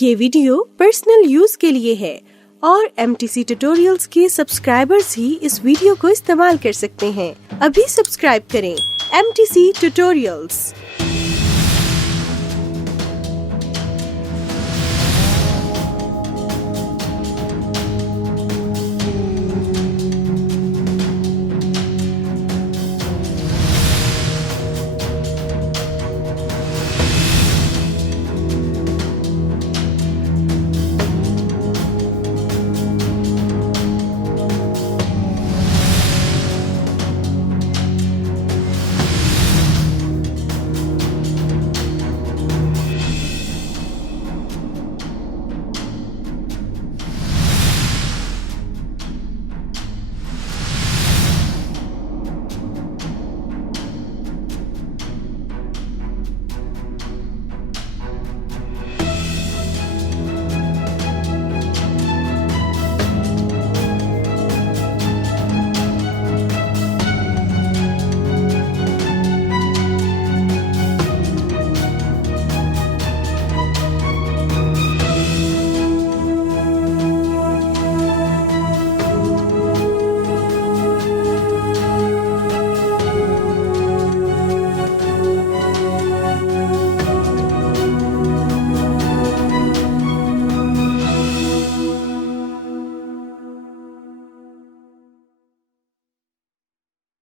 ये video personal use के लिए है और MTC ट्यूटोरियल्स के सब्सक्राइबर्स ही इस वीडियो को इस्तेमाल कर सकते हैं। अभी सब्सक्राइब करें MTC ट्यूटोरियल्स।